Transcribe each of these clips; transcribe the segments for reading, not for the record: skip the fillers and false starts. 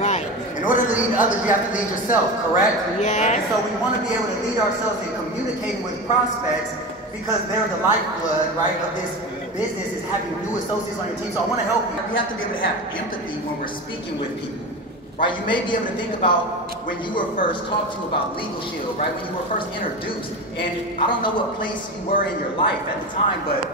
Right. In order to lead others, you have to lead yourself, correct? Yes. And so we want to be able to lead ourselves in communicating with prospects because they're the lifeblood, right, of this business, is having new associates on your team. So I want to help you. We have to be able to have empathy when we're speaking with people, right? You may be able to think about when you were first talked to about Legalshield, right? When you were first introduced. And I don't know what place you were in your life at the time, but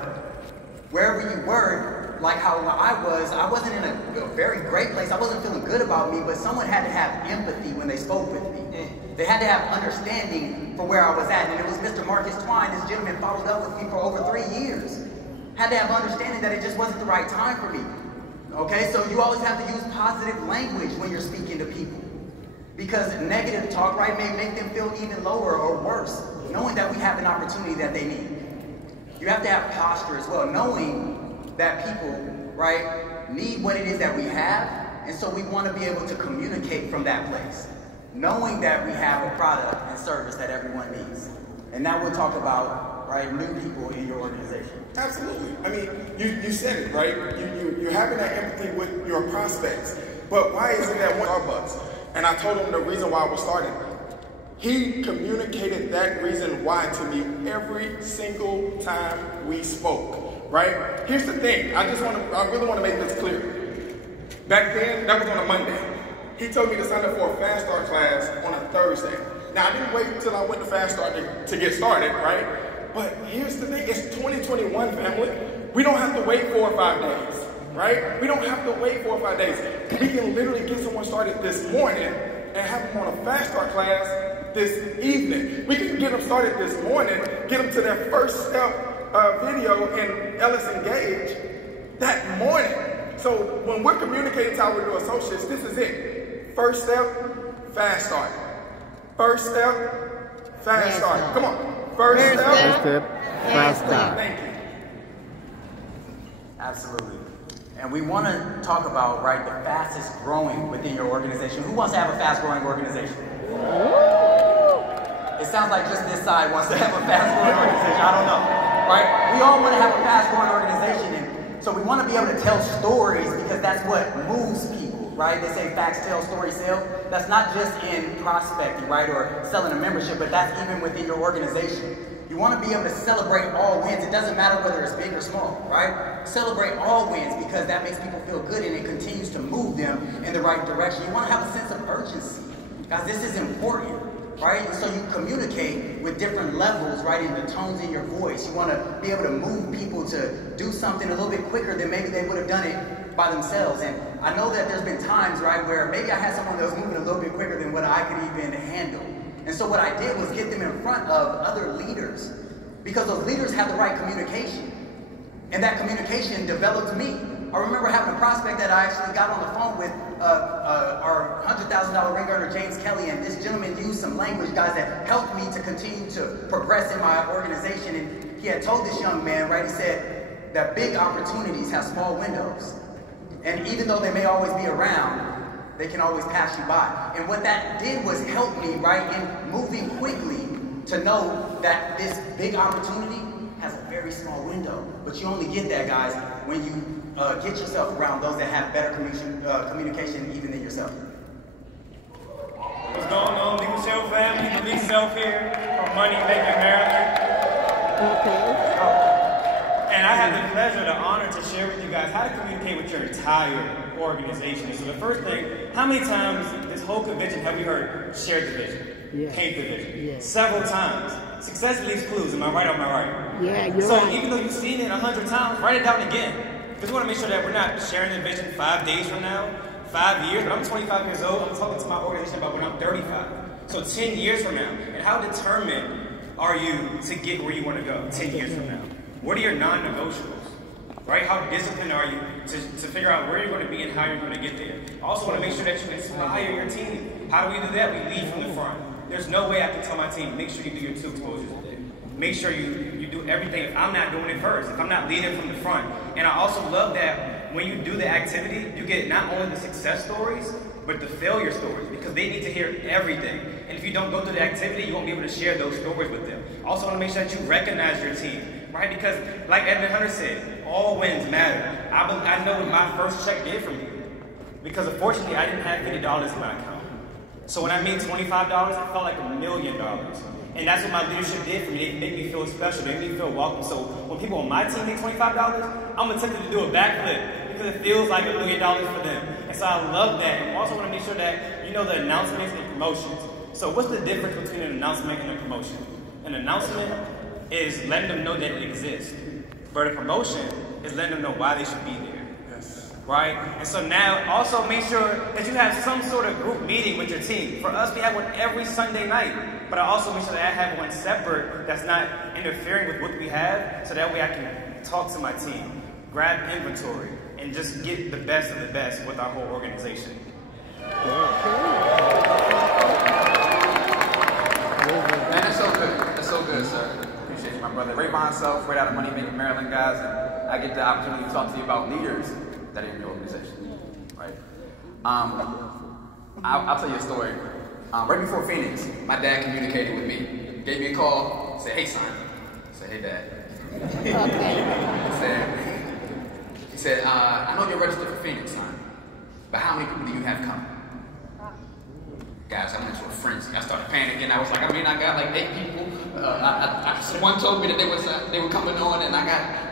wherever you were, like how I wasn't in a very great place. I wasn't feeling good about me, but someone had to have empathy when they spoke with me. They had to have understanding for where I was at. And it was Mr. Marcus Twine. This gentleman followed up with me for over 3 years. Had to have understanding that it just wasn't the right time for me. Okay, so you always have to use positive language when you're speaking to people. Because negative talk, right, may make them feel even lower or worse, knowing that we have an opportunity that they need. You have to have posture as well, knowing that people, right, need what it is that we have, and so we want to be able to communicate from that place, knowing that we have a product and service that everyone needs. And now we'll talk about, right, new people in your organization. Absolutely. I mean, you said it, right? You're having that empathy with your prospects. But why is it that one Starbucks? And I told him the reason why I was starting. He communicated that reason why to me every single time we spoke. Right? Here's the thing. I really want to make this clear. Back then, that was on a Monday. He told me to sign up for a Fast Start class on a Thursday. Now, I didn't wait until I went to Fast Start to get started, right? But here's the thing. It's 2021, family. We don't have to wait 4 or 5 days, right? We don't have to wait 4 or 5 days. We can literally get someone started this morning and have them on a Fast Start class this evening. We can get them started this morning, get them to their first step video in Ellis Engage that morning. So when we're communicating to our new associates, this is it. First step, Fast Start. First step, Fast Start. Come on. First step, Fast Start. Thank you. Absolutely. And we want to talk about, right, the fastest growing within your organization. Who wants to have a fast growing organization? It sounds like just this side wants to have a fast growing organization. I don't know. Right? We all want to have a fast-growing organization, and so we want to be able to tell stories because that's what moves people, right? They say facts tell, stories sell. That's not just in prospecting, right, or selling a membership, but that's even within your organization. You want to be able to celebrate all wins. It doesn't matter whether it's big or small, right? Celebrate all wins because that makes people feel good and it continues to move them in the right direction. You want to have a sense of urgency. Guys, this is important. Right? And so you communicate with different levels, right, in the tones in your voice. You want to be able to move people to do something a little bit quicker than maybe they would have done it by themselves. And I know that there's been times, right, where maybe I had someone that was moving a little bit quicker than what I could even handle. And so what I did was get them in front of other leaders because those leaders have the right communication. And that communication developed me. I remember having a prospect that I actually got on the phone with our $100,000 ring earner, James Kelly, and this gentleman used some language, guys, that helped me to continue to progress in my organization. And he had told this young man, right, he said that big opportunities have small windows. And even though they may always be around, they can always pass you by. And what that did was help me, right, in moving quickly to know that this big opportunity has a very small window. But you only get that, guys, when you get yourself around those that have better communication even than yourself. What's going on, Legalshield family? Believe Self here from Money Making Maryland. Okay. And I have the pleasure, the honor to share with you guys how to communicate with your entire organization. So the first thing, how many times this whole convention have we heard share the vision? Yeah. Paint the vision. Yeah. Several times. Success leaves clues. Am I right or am I right? Yeah, you're so right. Even though you've seen it 100 times, write it down again. Because we want to make sure that we're not sharing the vision 5 days from now, 5 years. When I'm 25 years old, I'm talking to my organization about when I'm 35. So 10 years from now. And how determined are you to get where you want to go 10 years from now? What are your non-negotiables? Right? How disciplined are you to figure out where you're going to be and how you're going to get there? I also want to make sure that you inspire your team. How do we do that? We lead from the front. There's no way I can tell my team, make sure you do your 2 exposures a day. Make sure you do everything. If I'm not doing it first, if I'm not leading from the front. And I also love that when you do the activity, you get not only the success stories, but the failure stories, because they need to hear everything. And if you don't go through the activity, you won't be able to share those stories with them. Also want to make sure that you recognize your team, right? Because like Edmund Hunter said, all wins matter. I know what my first check did for me. Because unfortunately, I didn't have $50 in my account. So when I made $25, it felt like $1 million. And that's what my leadership did for me. They made me feel special. They made me feel welcome. So when people on my team make $25, I'm tempted to do a backflip because it feels like $1 million for them. And so I love that. And I also want to make sure that you know the announcements and promotions. So what's the difference between an announcement and a promotion? An announcement is letting them know that it exists. But a promotion is letting them know why they should be there. Right? And so now also make sure that you have some sort of group meeting with your team. For us, we have one every Sunday night. But I also make sure that I have one separate that's not interfering with what we have, so that way I can talk to my team, grab inventory, and just get the best of the best with our whole organization. Man, that's so good. That's so good, sir. Appreciate you, my brother. Rayvon Self, right out of Money Making Maryland, guys. And I get the opportunity to talk to you about leaders that are in your organization, right? I'll tell you a story. Right before Phoenix, my dad communicated with me, gave me a call, said, "Hey, son." I said, "Hey, Dad." he said, "I know you're registered for Phoenix, son, but how many people do you have coming?" Guys, I went into a frenzy. I started panicking. I was like, I got like 8 people. Someone told me that they were coming on, and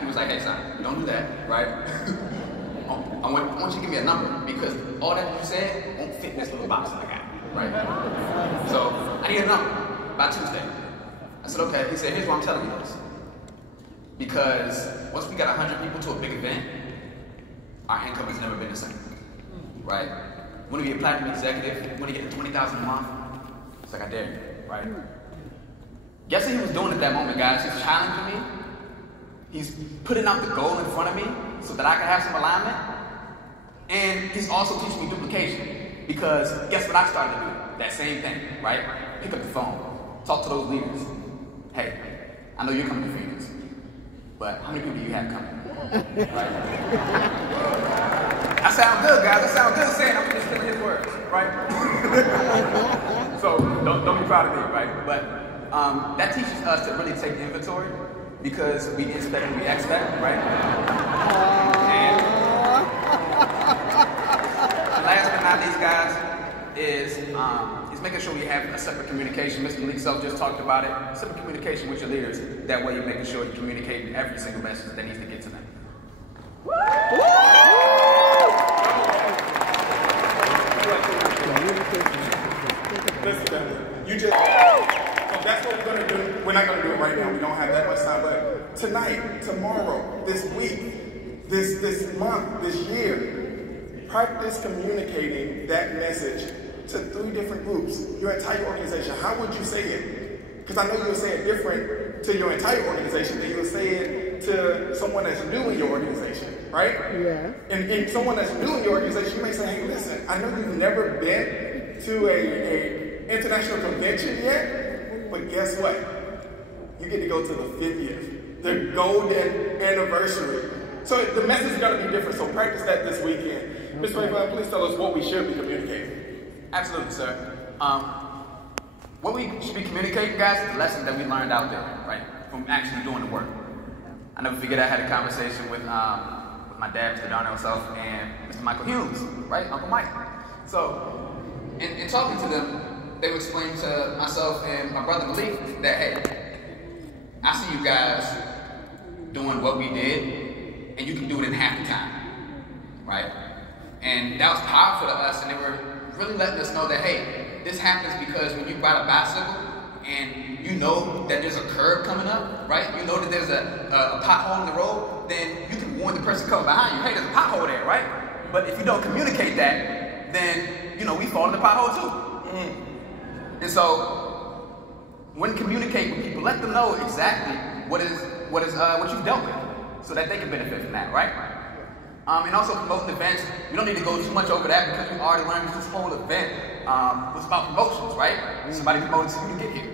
he was like, "Hey, son, you don't do that, right?" I want you to give me a number, because all that you said won't fit in this little box that I got, right? So I need a number by Tuesday. I said, okay. He said, here's why I'm telling you this. Because once we got 100 people to a big event, our income has never been the same, right? When we be a platinum executive, when you get to $20,000 a month, it's like, I dare you, right? Guess what he was doing at that moment, guys? He's challenging me. He's putting out the goal in front of me so that I can have some alignment. And he's also teaching me duplication. Because guess what I started to do? That same thing, right? Pick up the phone. Talk to those leaders. Hey, I know you're coming to Phoenix, but how many people do you have coming? Right? I sound good, guys. I sound good saying I'm just stealing his words, right? So don't be proud of me, right? But that teaches us to really take inventory, because we inspect and we expect, right? And last but not least, guys, is making sure we have a separate communication. Mr. Malik Self just talked about it. Separate communication with your leaders. That way you're making sure you're communicating every single message that needs to get to them. Listen, you just... So that's what we're going to do. We're not going to do it right now. We don't have that much time. But tonight, tomorrow, this week, this month, this year, practice communicating that message to 3 different groups. Your entire organization. How would you say it? Because I know you would say it different to your entire organization than you would say it to someone that's new in your organization, right? Yeah. And someone that's new in your organization, you may say, hey, listen, I know you've never been to a international convention yet, but guess what? You get to go to the 50th, the golden anniversary. So the message is going to be different, so practice that this weekend. Mr. Rayvon, please tell us what we should be communicating. Absolutely, sir. What we should be communicating, guys, is the lessons that we learned out there, right? From actually doing the work. I never forget I had a conversation with my dad, Mr. Darnell Self, and Mr. Michael Hughes, right? Uncle Mike. So, in talking to them, they would explain to myself and my brother Malik that, hey, I see you guys doing what we did, and you can do it in half the time, right? And that was powerful to us, and they were really letting us know that, hey, this happens because when you ride a bicycle and you know that there's a curb coming up, right? You know that there's a pothole in the road, then you can warn the person coming behind you, hey, there's a pothole there, right? But if you don't communicate that, then, you know, we fall in the pothole too. Mm-hmm. And so, when communicating with people, let them know exactly what you've dealt with, so that they can benefit from that, right? And also promoting events. We don't need to go too much over that because you already learned this whole event was about promotions, right? Somebody promoted you to get here.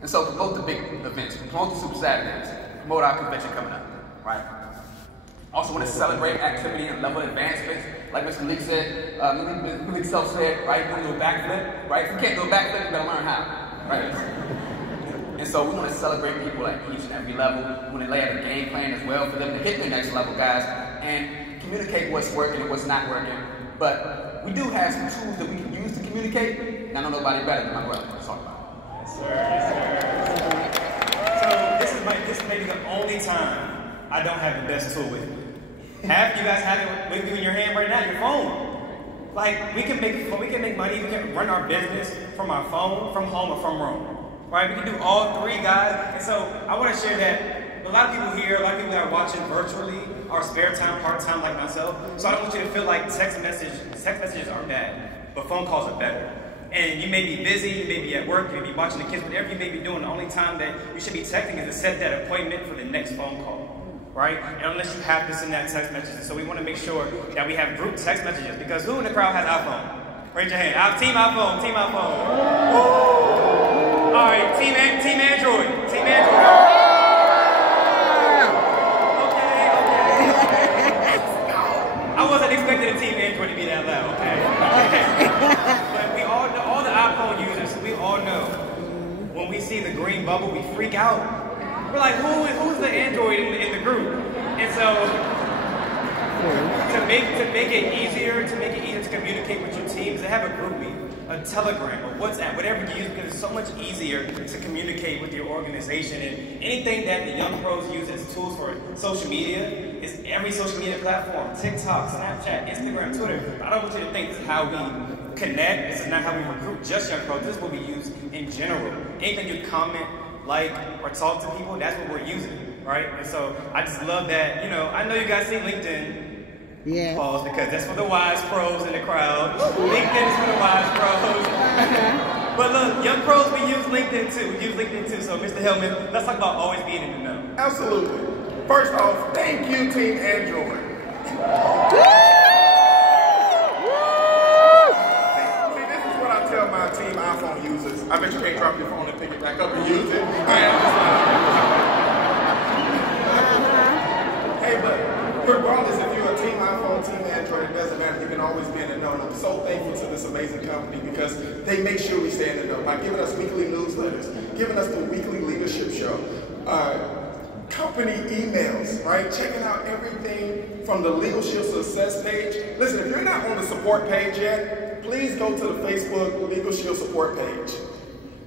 And so promote the big events, promote the Super Saturdays, promote our convention coming up, right? Also want to celebrate activity and level advancements. Like Mr. Malik said, Malik Self said, right, you want to do a backflip, right? If you can't do a backflip, you gotta learn how, right? And so we want to celebrate people at each and every level. We want to lay out a game plan as well for them to hit the next level, guys, and communicate what's working and what's not working. But we do have some tools that we can use to communicate, and I know nobody better than my brother. Let's talk about it. Yes, sir. Yes, sir. So this may be the only time I don't have the best tool with me. Half you guys have it with you in your hand right now, your phone. Like, we can make money, we can run our business from our phone, from home, or from Rome. Right? We can do all three, guys. And so I want to share that a lot of people here, a lot of people that are watching virtually are spare time, part-time like myself. So I don't want you to feel like text messages are bad, but phone calls are better. And you may be busy, you may be at work, you may be watching the kids, whatever you may be doing, the only time that you should be texting is to set that appointment for the next phone call. Right? And unless you have to send that text messages. So we want to make sure that we have group text messages, because who in the crowd has iPhone? Raise your hand. Team iPhone, team iPhone. Woo! All right, team Android, team Android. Okay. I wasn't expecting a team Android to be that loud, okay? But we all know, all the iPhone users, we all know, when we see the green bubble, we freak out. We're like, who's the Android in the group? And so, to make it easier to communicate with your teams, they have a group meet, a Telegram, a WhatsApp, whatever you use, because it's so much easier to communicate with your organization. And anything that the young pros use as tools for social media is every social media platform: TikTok, Snapchat, Instagram, Twitter. I don't want you to think this is how we connect. This is not how we recruit just young pros. This is what we use in general. Anything you comment, like, or talk to people, that's what we're using, right? And so I just love that, I know you guys see LinkedIn. Yeah. Pause, because that's for the wise pros in the crowd. LinkedIn is for the wise pros. But look, young pros, we use LinkedIn too. So Mr. Hellman, let's talk about always being in the know. Absolutely. First off, thank you, Team Android. See, this is what I tell my Team iPhone users. I bet you can't drop your phone and pick it back up and use it. Hey, but regardless if you're a Team iPhone, Team Android, it doesn't matter. You can always be in the know. And I'm so thankful to this amazing company because they make sure we stay in the know by giving us weekly newsletters, giving us the weekly leadership show, company emails, right? Checking out everything from the Legalshield success page. Listen, if you're not on the support page yet, please go to the Facebook Legalshield support page.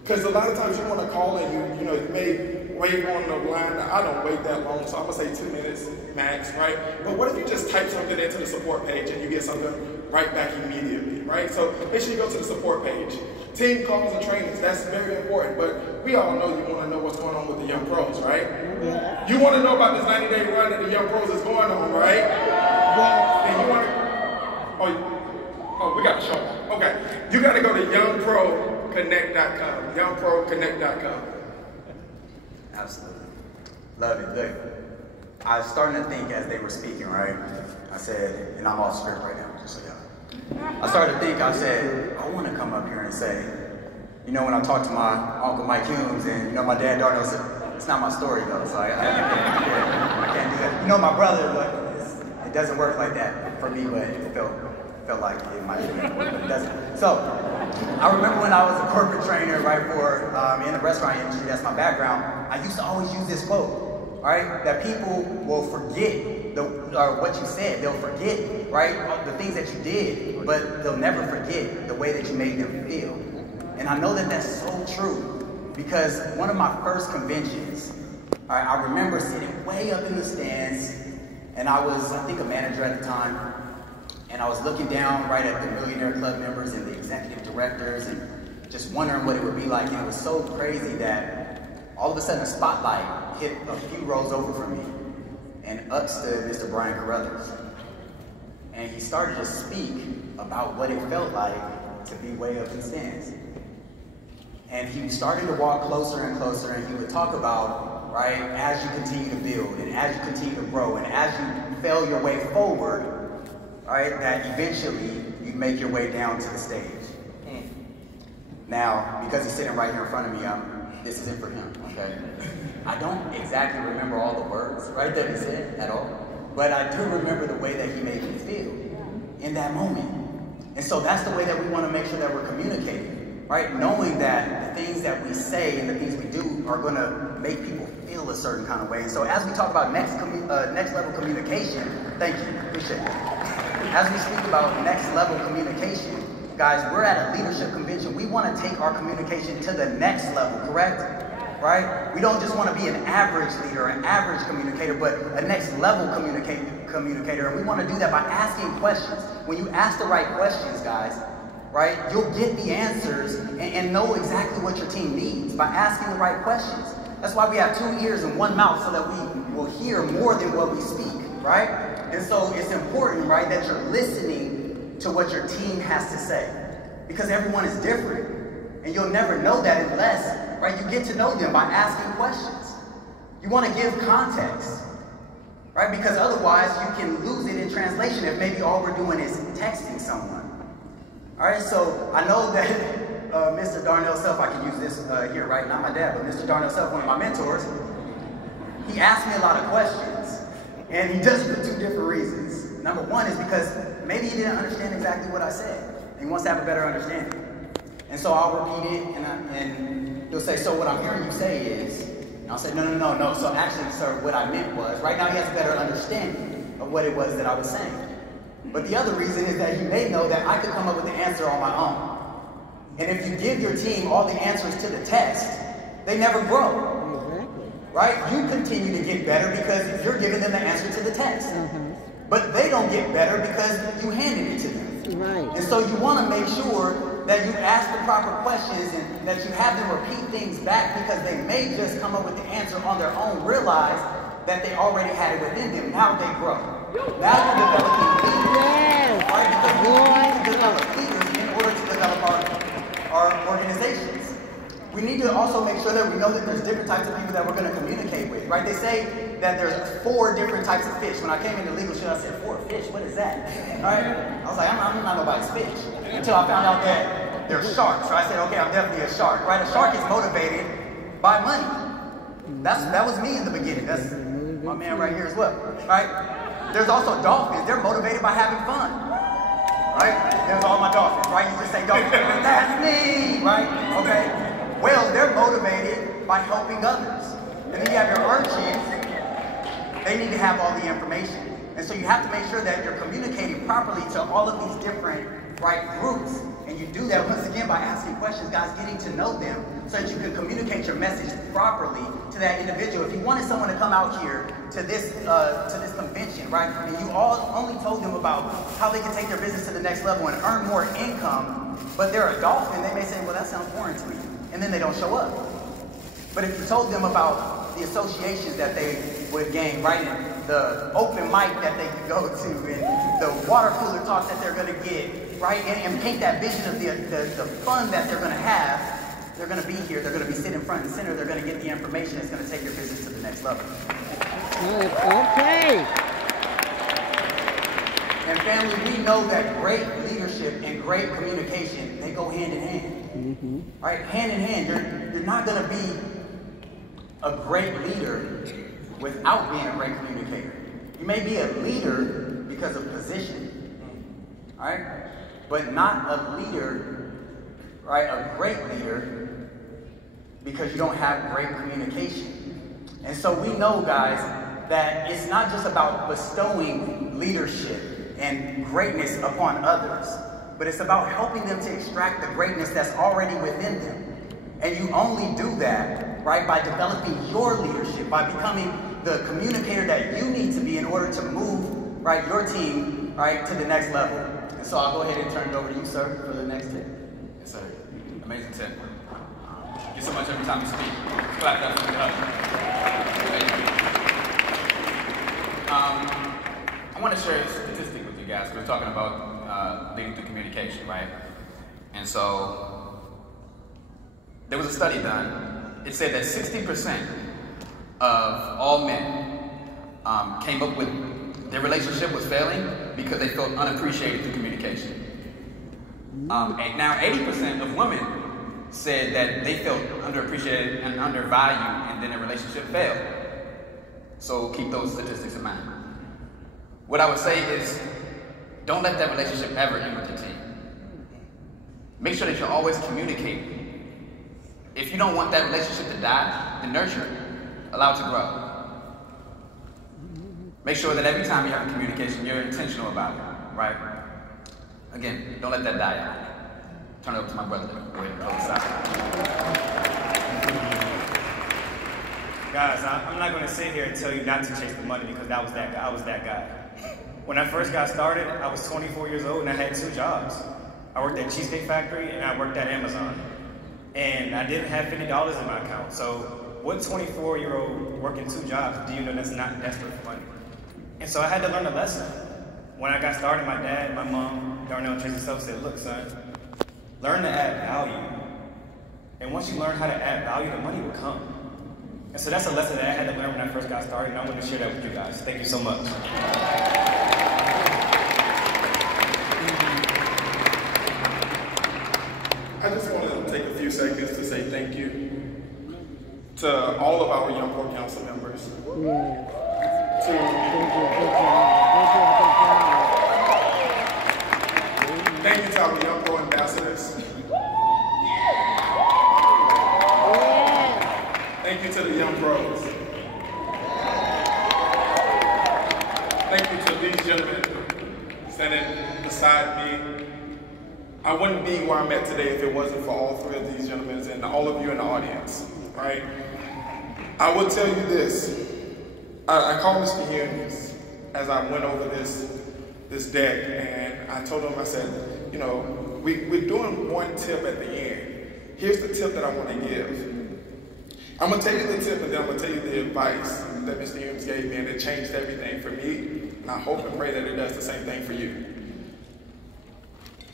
Because a lot of times you want to call and you may wait on the line. I don't wait that long, so I'm going to say 2 minutes max, right? But what if you just type something into the support page and you get something right back immediately, right? So make sure you go to the support page. Team calls and trainings, that's very important. But we all know you want to know what's going on with the young pros, right? Yeah. You want to know about this 90-day run that the young pros is going on, right? Yeah. And you want to... Oh, we got to show them. Okay. You got to go to youngproconnect.com. Youngproconnect.com. Absolutely. Love it. Look, I was starting to think as they were speaking, right? I said, and I'm off script right now, just so y'all. I started to think, I said, I want to come up here and say, when I talked to my Uncle Mike Humes and, my dad, Darnell said, it's not my story though, so I can't do that. My brother, but it doesn't work like that for me, but it felt like it might be, but it doesn't. So, I remember when I was a corporate trainer, right, in the restaurant industry, that's my background, I used to always use this quote, right, that people will forget what you said. They'll forget, right, the things that you did, but they'll never forget the way that you made them feel. And I know that that's so true because one of my first conventions, I remember sitting way up in the stands, and I was, I think, a manager at the time. And I was looking down right at the Millionaire Club members and the executive directors and just wondering what it would be like. And it was so crazy that all of a sudden a spotlight hit a few rows over from me. And up stood Mr. Brian Carruthers. And he started to speak about what it felt like to be way up in the stands. And he started to walk closer and closer, and he would talk about, right, as you continue to build and as you continue to grow and as you fail your way forward, right, that eventually you make your way down to the stage. Now, because he's sitting right here in front of me, this isn't for him, okay? I don't exactly remember all the words, right, that he said at all, but I do remember the way that he made me feel in that moment. And so that's the way that we want to make sure that we're communicating, right? Knowing that the things that we say and the things we do are going to make people feel a certain kind of way. And so as we talk about next level communication, thank you, appreciate it. as we speak about next level communication, guys, we're at a leadership convention. We want to take our communication to the next level, correct? Right? We don't just want to be an average leader, an average communicator, but a next level communicator. And we want to do that by asking questions. When you ask the right questions, guys, right, you'll get the answers and know exactly what your team needs by asking the right questions. That's why we have 2 ears and 1 mouth, so that we will hear more than what we speak, right? And so it's important, right, that you're listening to what your team has to say, because everyone is different. And you'll never know that unless, right, you get to know them by asking questions. You want to give context, right? Because otherwise you can lose it in translation if maybe all we're doing is texting someone. All right, so I know that Mr. Darnell Self, I can use this here, right? Not my dad, but Mr. Darnell Self, one of my mentors, he asked me a lot of questions. And he does it for 2 different reasons. Number one is because maybe he didn't understand exactly what I said. And he wants to have a better understanding. And so I'll repeat it, and he'll say, so what I'm hearing you say is, and I'll say, no. So actually, sir, what I meant was, right now he has a better understanding of what it was that I was saying. But the other reason is that he may know that I could come up with the answer on my own. And if you give your team all the answers to the test, they never grow. Right? You continue to get better because you're giving them the answer to the test. But they don't get better because you handed it to them. Right. And so you want to make sure that you ask the proper questions and that you have them repeat things back, because they may just come up with the answer on their own, realize that they already had it within them. Now they grow. Now you're developing leaders. Yes. Right? Because we need to develop leaders in order to develop our organizations. We need to also make sure that we know that there's different types of people that we're going to communicate with, right? They say that there's 4 different types of fish. When I came into Legalshield, I said, 4 fish? What is that? All right? I was like, I'm not nobody's fish. Until I found out that they're sharks. So I said, okay, I'm definitely a shark, right? A shark is motivated by money. That was me in the beginning. That's my man right here as well, right? There's also dolphins. They're motivated by having fun, right? There's all my dolphins, right? You just say dolphins, that's me, right? Okay. Whales, they're motivated by helping others. And then you have your urchins. They need to have all the information. And so you have to make sure that you're communicating properly to all of these different, right, groups. And you do that, once again, by asking questions, guys, getting to know them, so that you can communicate your message properly to that individual. If you wanted someone to come out here to this convention, right, and you all only told them about how they can take their business to the next level and earn more income, but they're a dolphin, they may say, well, that sounds boring to me. And then they don't show up. But if you told them about the associations that they would gain, right, and the open mic that they could go to, and the water cooler talks that they're going to get, right, and paint that vision of the fun that they're going to have, they're going to be here, they're going to be sitting front and center, they're going to get the information that's going to take your business to the next level. Okay. And family, we know that great leadership and great communication, they go hand in hand. Right? Hand in hand. You're not going to be a great leader without being a great communicator. You may be a leader because of position, right? But not a leader, right? A great leader because you don't have great communication. And so we know, guys, that it's not just about bestowing leadership and greatness upon others, but it's about helping them to extract the greatness that's already within them. And you only do that, right, by developing your leadership, by becoming the communicator that you need to be in order to move, right, your team, right, to the next level. And so I'll go ahead and turn it over to you, sir, for the next tip. Yes, sir. Amazing tip. Thank you so much every time you speak. Clap that for me. I want to share a statistic with you guys. We're talking about leading through communication, right? And so there was a study done. It said that 60% of all men came up with their relationship was failing because they felt unappreciated through communication. And now 80% of women said that they felt underappreciated and undervalued, and then their relationship failed. So keep those statistics in mind. What I would say is, don't let that relationship ever end with your team. Make sure that you're always communicating. If you don't want that relationship to die, then nurture it. Allow it to grow. Make sure that every time you have a communication, you're intentional about it. right? Again, don't let that die out. Turn it over to my brother. Go ahead and close out. Guys, I'm not going to sit here and tell you not to chase the money because I was that guy. When I first got started, I was 24 years old and I had 2 jobs. I worked at Cheesecake Factory and I worked at Amazon. And I didn't have $50 in my account. So what 24-year-old working 2 jobs do you know that's not desperate for money? And so I had to learn a lesson. When I got started, my dad, my mom, Darnell and Tracy Self said, look, son, learn to add value. And once you learn how to add value, the money will come. And so that's a lesson that I had to learn when I first got started, and I want to share that with you guys. Thank you so much. I just want to take a few seconds to say thank you to all of our Young Pro Council members. Thank you to our Young Pro ambassadors. Thank you to the Young Pros. Thank you to these gentlemen standing beside me. I wouldn't be where I'm at today if it wasn't for all 3 of these gentlemen and all of you in the audience, right? I will tell you this. I called Mr. Hughes as I went over this deck, and I told him, I said, you know, we're doing one tip at the end. Here's the tip that I want to give. I'm going to tell you the tip, and then I'm going to tell you the advice that Mr. Humes gave me, and it changed everything for me. And I hope and pray that it does the same thing for you.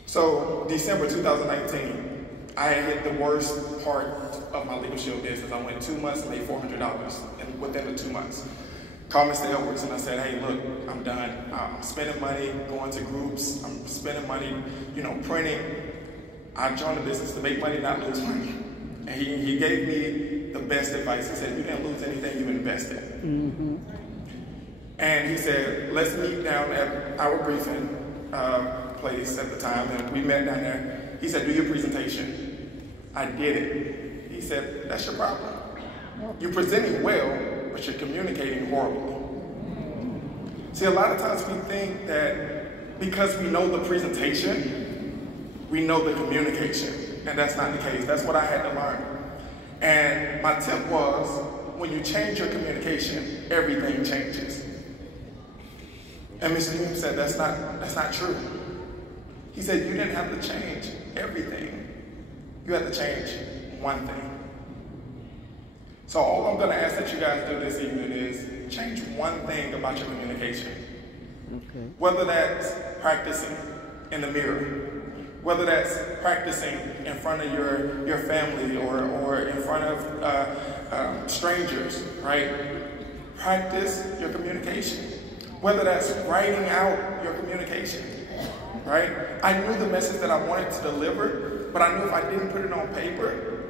So, December 2019, I had hit the worst part of my Legalshield business. I went 2 months and made $400 within the 2 months. Called Mr. Edwards and I said, hey, look, I'm done. I'm spending money going to groups. I'm spending money, you know, printing. I joined the business to make money, not lose money. And he gave me the best advice. He said, you didn't lose anything you invested. Mm-hmm. And he said, let's meet down at our briefing place at the time. And we met down there. He said, do your presentation. I did it. He said, that's your problem. You're presenting well, but you're communicating horribly. See, a lot of times we think that because we know the presentation, we know the communication. And that's not the case. That's what I had to learn. And my tip was, when you change your communication, everything changes. And Mr. Hume said, that's not true. He said, you didn't have to change everything. You had to change one thing. So all I'm going to ask that you guys do this evening is change one thing about your communication. Okay. Whether that's practicing in the mirror, whether that's practicing in front of your family or in front of strangers, right? Practice your communication. Whether that's writing out your communication, right? I knew the message that I wanted to deliver, but I knew if I didn't put it on paper,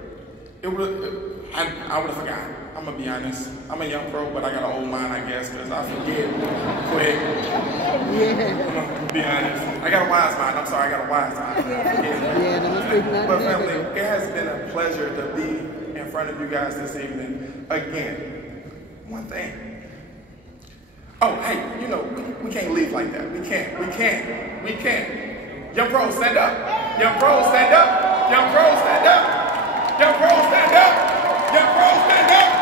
I would have forgotten. I'm going to be honest. I'm a young pro, but I got an old mind, I guess, because I forget quick. I'm going to be honest. I got a wise mind. I'm sorry, I got a wise mind. But family, it has been a pleasure to be in front of you guys this evening. Again, one thing. Oh, hey, you know, we can't leave like that. We can't. Young pros, stand up. Young pros, stand up. Young pros, stand up. Young pros, stand up. Young pros, stand up.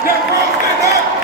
Young pros, stand up.